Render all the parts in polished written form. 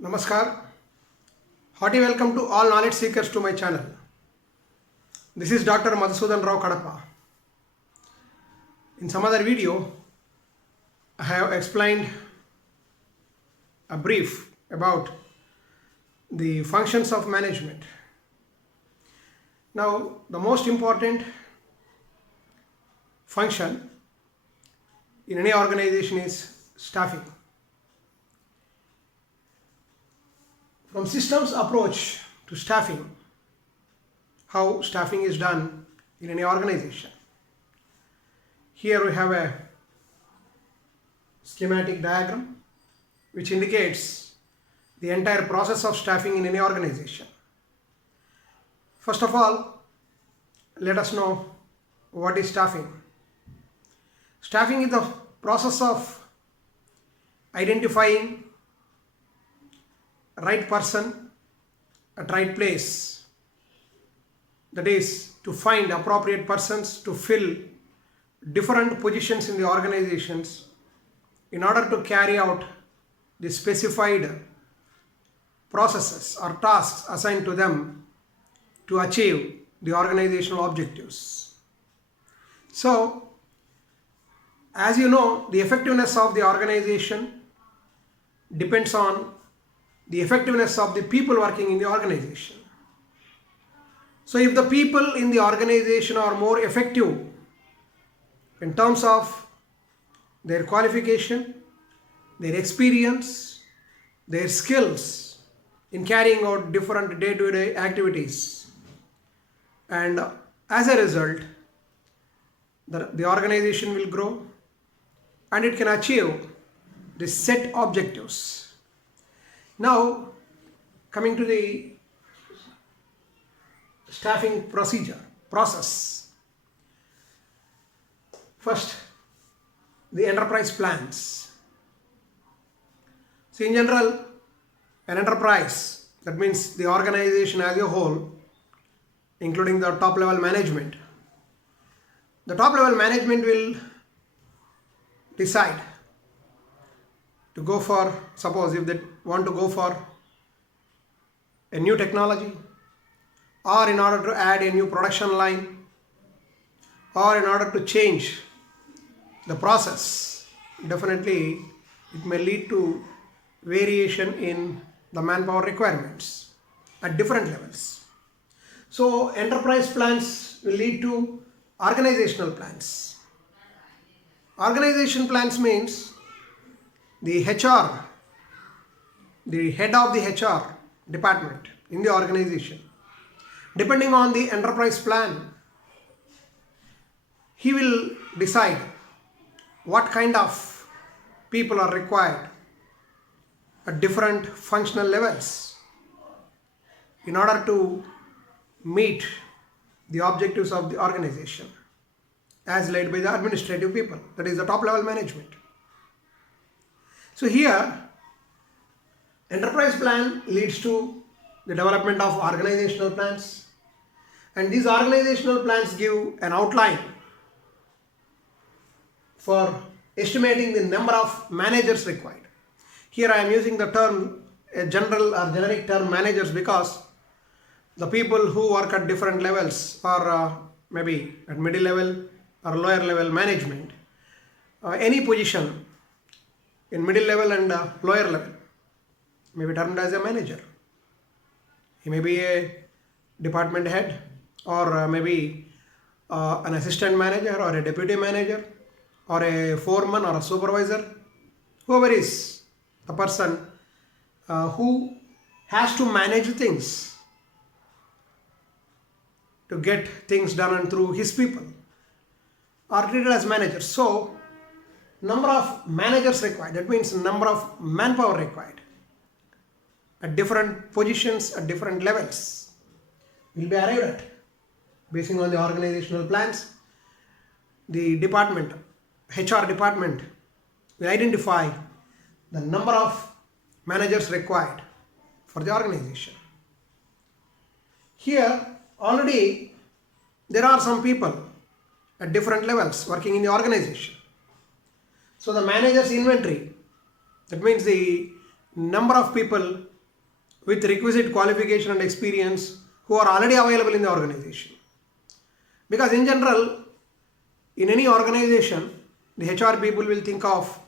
Namaskar. Hearty welcome to all knowledge seekers to my channel. This is Dr. Madhusudan Rao Kadapa. In some other video, I have explained a brief about the functions of management. Now, the most important function in any organization is staffing. From systems approach to staffing, how staffing is done in any organization. Here we have a schematic diagram which indicates the entire process of staffing in any organization. First of all, let us know what is staffing. Staffing is the process of identifying right person at right place, that is to find appropriate persons to fill different positions in the organizations in order to carry out the specified processes or tasks assigned to them to achieve the organizational objectives. So, as you know, the effectiveness of the organization depends on the effectiveness of the people working in the organization. So if the people in the organization are more effective in terms of their qualification, their experience, their skills in carrying out different day-to-day activities, and as a result, the organization will grow and it can achieve the set objectives. Now, coming to the staffing process. First, the enterprise plans. See, in general, an enterprise, that means the organization as a whole, including the top level management. The top level management will decide to go for, suppose if they want to go for a new technology, or in order to add a new production line, or in order to change the process, definitely it may lead to variation in the manpower requirements at different levels. So enterprise plans will lead to organizational plans. Organization plans means the HR, the head of the HR department in the organization, depending on the enterprise plan, he will decide what kind of people are required at different functional levels in order to meet the objectives of the organization as laid by the administrative people, that is the top level management. So here, enterprise plan leads to the development of organizational plans, and these organizational plans give an outline for estimating the number of managers required. Here I am using the term, a general or generic term, managers, because the people who work at different levels, or maybe at middle level or lower level management, any position in middle level and lower level may be termed as a manager. He may be a department head, or maybe an assistant manager, or a deputy manager, or a foreman, or a supervisor. Whoever is the person who has to manage things to get things done and through his people are treated as managers. So, number of managers required, that means number of manpower required at different positions at different levels will be arrived at based on the organizational plans. The department, HR department, will identify the number of managers required for the organization. Here already there are some people at different levels working in the organization. So the manager's inventory, that means the number of people with requisite qualification and experience who are already available in the organization. Because in general, in any organization, the HR people will think of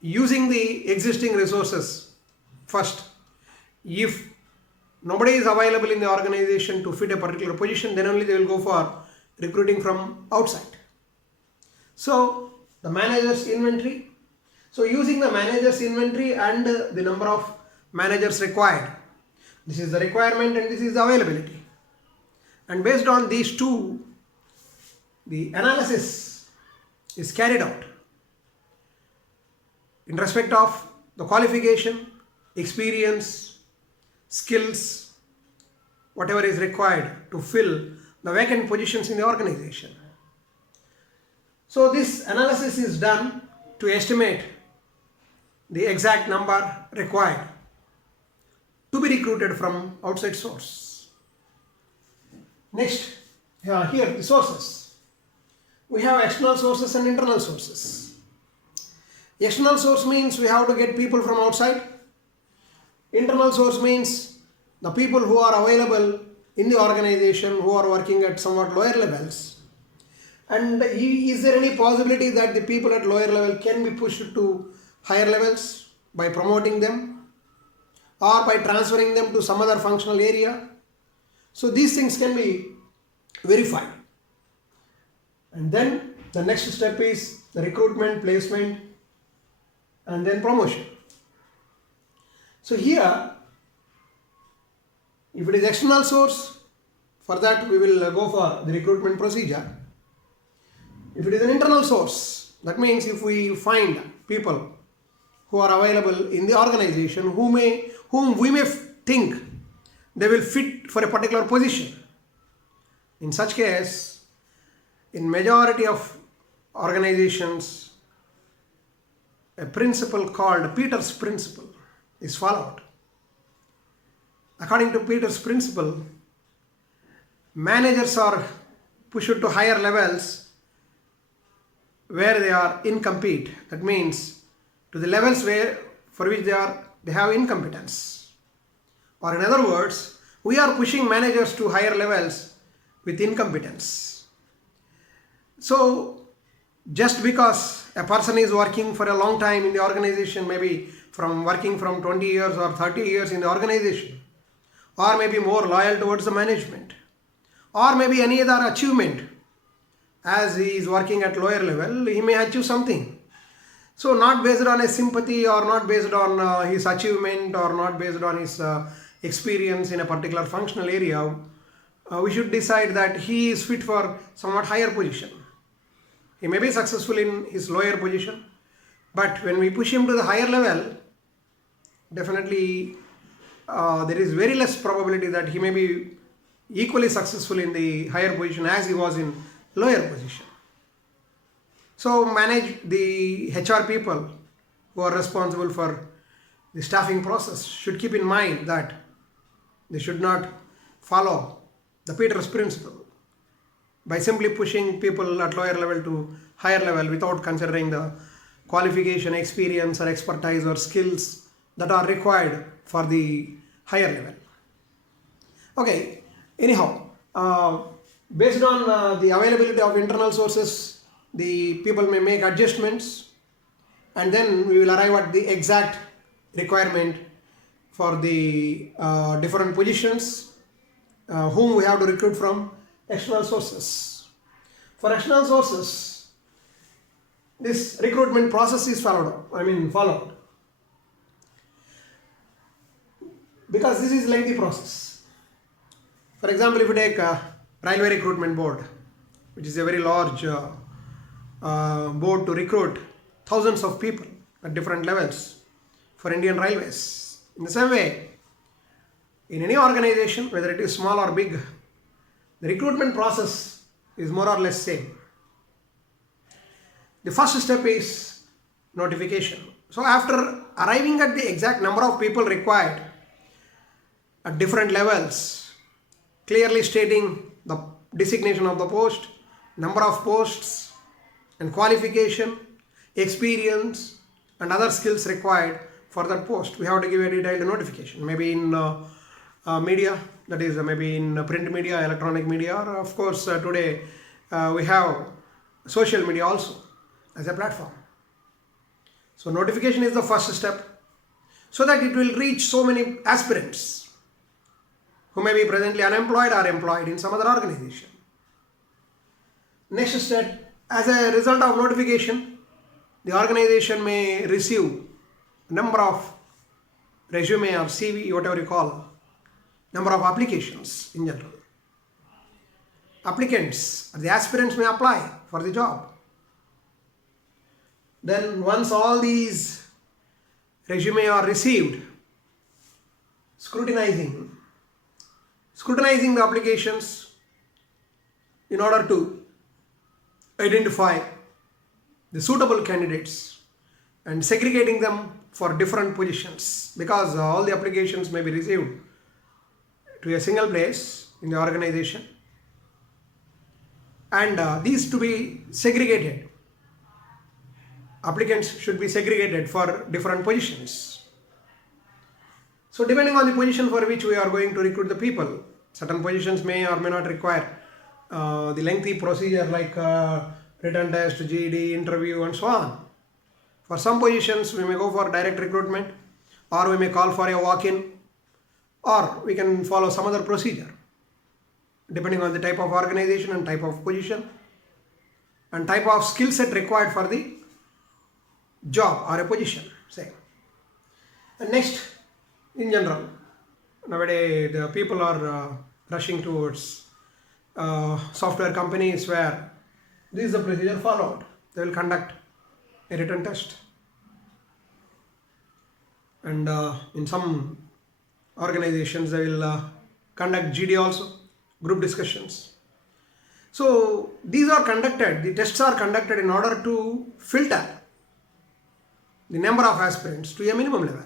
using the existing resources first. If nobody is available in the organization to fit a particular position, then only they will go for recruiting from outside. So the manager's inventory. So using the manager's inventory and the number of managers required. This is the requirement and this is the availability. And based on these two, the analysis is carried out in respect of the qualification, experience, skills, whatever is required to fill the vacant positions in the organization. So this analysis is done to estimate the exact number required to be recruited from outside source. Next, here the sources. We have external sources and internal sources. External source means we have to get people from outside. Internal source means the people who are available in the organization who are working at somewhat lower levels. And is there any possibility that the people at lower level can be pushed to higher levels by promoting them or by transferring them to some other functional area? So these things can be verified. And then the next step is the recruitment, placement, and then promotion. So here, if it is external source, for that we will go for the recruitment procedure. If it is an internal source, that means if we find people who are available in the organization whom we may think they will fit for a particular position. In such case, in majority of organizations, a principle called Peter's principle is followed. According to Peter's principle, managers are pushed to higher levels where they are incomplete. That means to the levels for which they have incompetence. Or in other words, we are pushing managers to higher levels with incompetence. So just because a person is working for a long time in the organization, maybe working from 20 years or 30 years in the organization, or maybe more loyal towards the management, or maybe any other achievement, as he is working at lower level, he may achieve something. So not based on a sympathy or not based on his achievement or not based on his experience in a particular functional area, we should decide that he is fit for somewhat higher position. He may be successful in his lower position, but when we push him to the higher level, definitely there is very less probability that he may be equally successful in the higher position as he was in lower position. So manage the HR people who are responsible for the staffing process should keep in mind that they should not follow the Peter's principle by simply pushing people at lower level to higher level without considering the qualification, experience or expertise or skills that are required for the higher level. Okay, anyhow, based on the availability of internal sources, the people may make adjustments and then we will arrive at the exact requirement for the different positions whom we have to recruit from external sources. For external sources, this recruitment process is followed. Because this is lengthy process. For example, if you take a railway recruitment board, which is a very large board to recruit thousands of people at different levels for Indian Railways. In the same way, in any organization, whether it is small or big, the recruitment process is more or less same. The first step is notification. So after arriving at the exact number of people required at different levels, clearly stating the designation of the post, number of posts and qualification, experience and other skills required for that post, we have to give a detailed notification. Maybe in media, that is maybe in print media, electronic media, or of course today we have social media also as a platform. So notification is the first step, so that it will reach so many aspirants who may be presently unemployed or employed in some other organization. Next step, as a result of notification, the organization may receive a number of resume or CV, whatever you call, number of applications in general. Applicants, the aspirants may apply for the job. Then once all these resume are received, scrutinizing the applications in order to identify the suitable candidates and segregating them for different positions, because all the applications may be received to a single place in the organization, and these to be segregated. Applicants should be segregated for different positions. So depending on the position for which we are going to recruit the people, certain positions may or may not require the lengthy procedure like written test, GED, interview and so on. For some positions we may go for direct recruitment, or we may call for a walk-in, or we can follow some other procedure depending on the type of organization and type of position and type of skill set required for the job or a position, say. And next, in general, nowadays the people are rushing towards software companies where this is the procedure followed. They will conduct a written test, and in some organizations they will conduct GD also, group discussions. So these are conducted, the tests are conducted in order to filter the number of aspirants to a minimum level.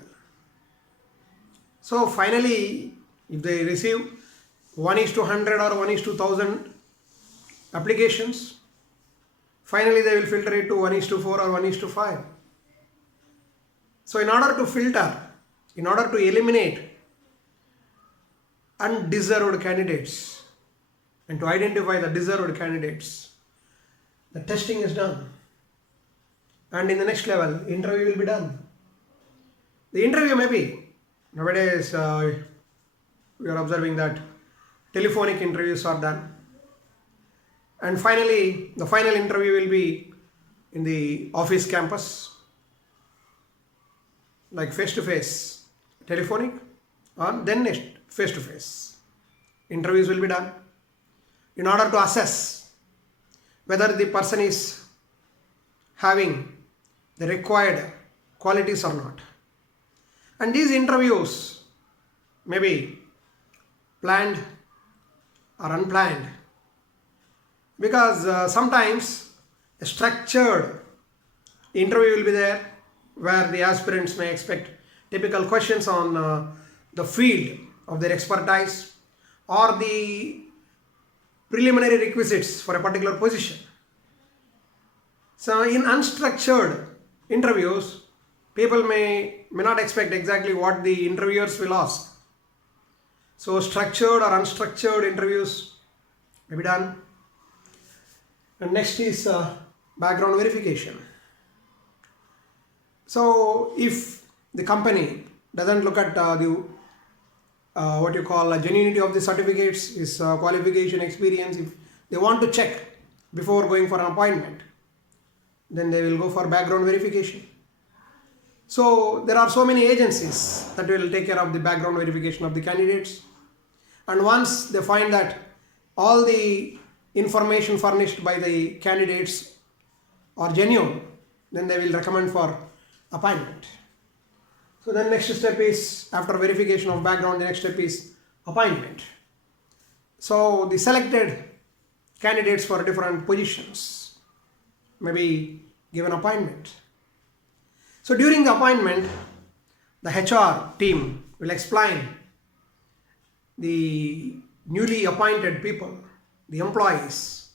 So finally, if they receive 1:100 or 1:1000 applications, finally they will filter it to 1:4 or 1:5. So in order to filter, in order to eliminate undeserved candidates and to identify the deserved candidates, the testing is done. And in the next level, interview will be done. The interview may be, nowadays we are observing that telephonic interviews are done. And finally, the final interview will be in the office campus, like face-to-face, telephonic, or then next face-to-face. Interviews will be done in order to assess whether the person is having the required qualities or not. And these interviews may be planned or unplanned, because sometimes a structured interview will be there where the aspirants may expect typical questions on the field of their expertise or the preliminary requisites for a particular position. So in unstructured interviews, people may not expect exactly what the interviewers will ask. So structured or unstructured interviews may be done. And next is background verification. So if the company doesn't look at the what you call genuinity of the certificates, is qualification, experience, if they want to check before going for an appointment, then they will go for background verification. So there are so many agencies that will take care of the background verification of the candidates, and once they find that all the information furnished by the candidates are genuine, then they will recommend for appointment. So then next step is, after verification of background, the next step is appointment. So the selected candidates for different positions may be given appointment. So during the appointment, the HR team will explain the newly appointed people, the employees,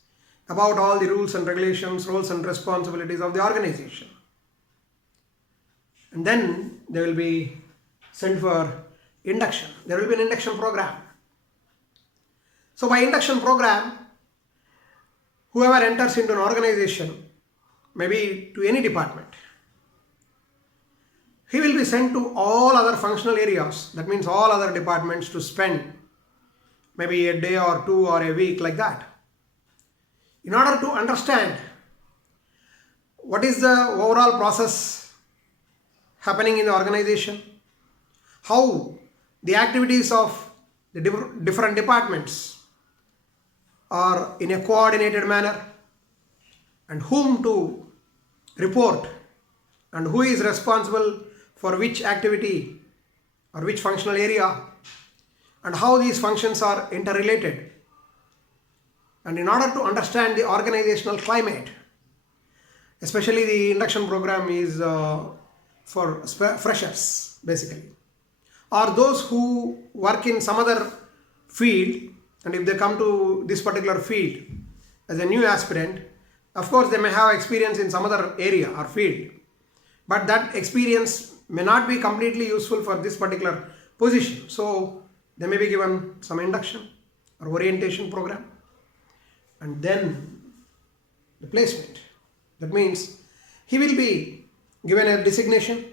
about all the rules and regulations, roles and responsibilities of the organization. and then they will be sent for induction. There will be an induction program. So by induction program, whoever enters into an organization, maybe to any department, he will be sent to all other functional areas. That means all other departments to spend maybe a day or two or a week like that. In order to understand what is the overall process happening in the organization, how the activities of the different departments are in a coordinated manner, and whom to report and who is responsible for which activity or which functional area, and how these functions are interrelated. And in order to understand the organizational climate, especially the induction program is for freshers basically, or those who work in some other field, and if they come to this particular field as a new aspirant, of course they may have experience in some other area or field, but that experience may not be completely useful for this particular position. So they may be given some induction or orientation program, and then the placement. That means he will be given a designation,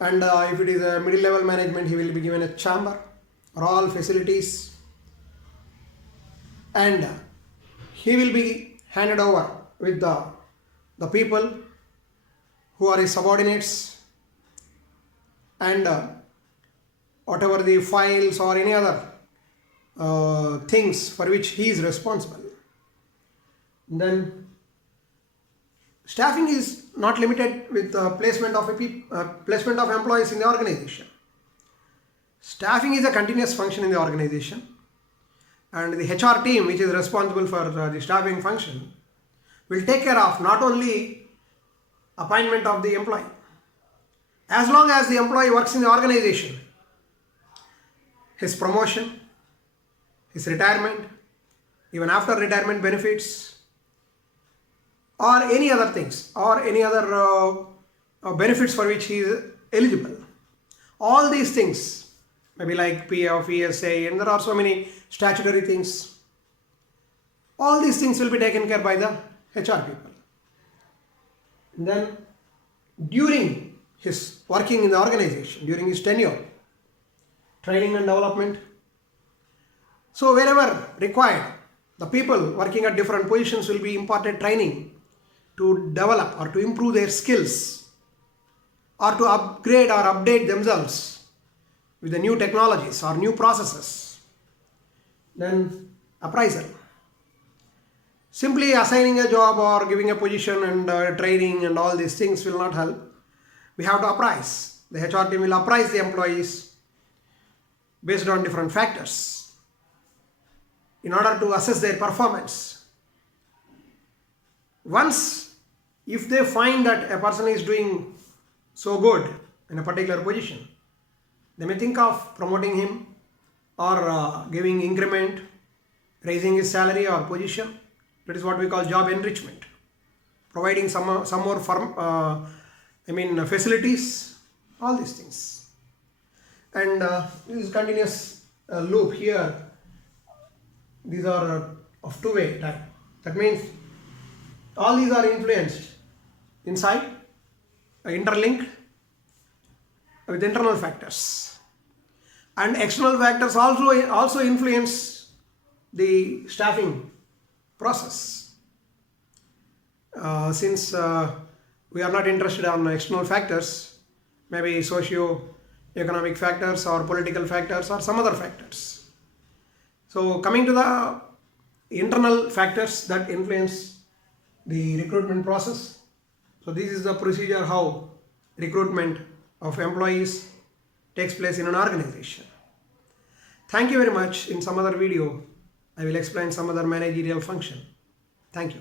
and if it is a middle level management, he will be given a chamber or all facilities, and he will be handed over with the people who are his subordinates, and whatever the files or any other things for which he is responsible. Then staffing is not limited with the placement of employees in the organization. Staffing is a continuous function in the organization, and the HR team, which is responsible for the staffing function, will take care of not only appointment of the employee. As long as the employee works in the organization, his promotion, his retirement, even after retirement benefits, or any other things, or any other benefits for which he is eligible, all these things, maybe like PF, ESA, and there are so many statutory things, all these things will be taken care by the HR people. And then during his working in the organization, during his tenure, training and development. So wherever required, the people working at different positions will be imparted training to develop or to improve their skills, or to upgrade or update themselves with the new technologies or new processes. Then appraisal. Simply assigning a job or giving a position and training and all these things will not help. We have to apprise. The HR team will apprise the employees based on different factors in order to assess their performance. Once, if they find that a person is doing so good in a particular position, they may think of promoting him or giving increment, raising his salary or position. That is what we call job enrichment, providing some more facilities, all these things. And this is continuous loop here. These are of two-way type. That means all these are influenced inside, interlinked with internal factors, and external factors also influence the staffing process. Since we are not interested on external factors, maybe socio-economic factors or political factors or some other factors. So coming to the internal factors that influence the recruitment process. So this is the procedure how recruitment of employees takes place in an organization. Thank you very much. In some other video, I will explain some other managerial function. Thank you.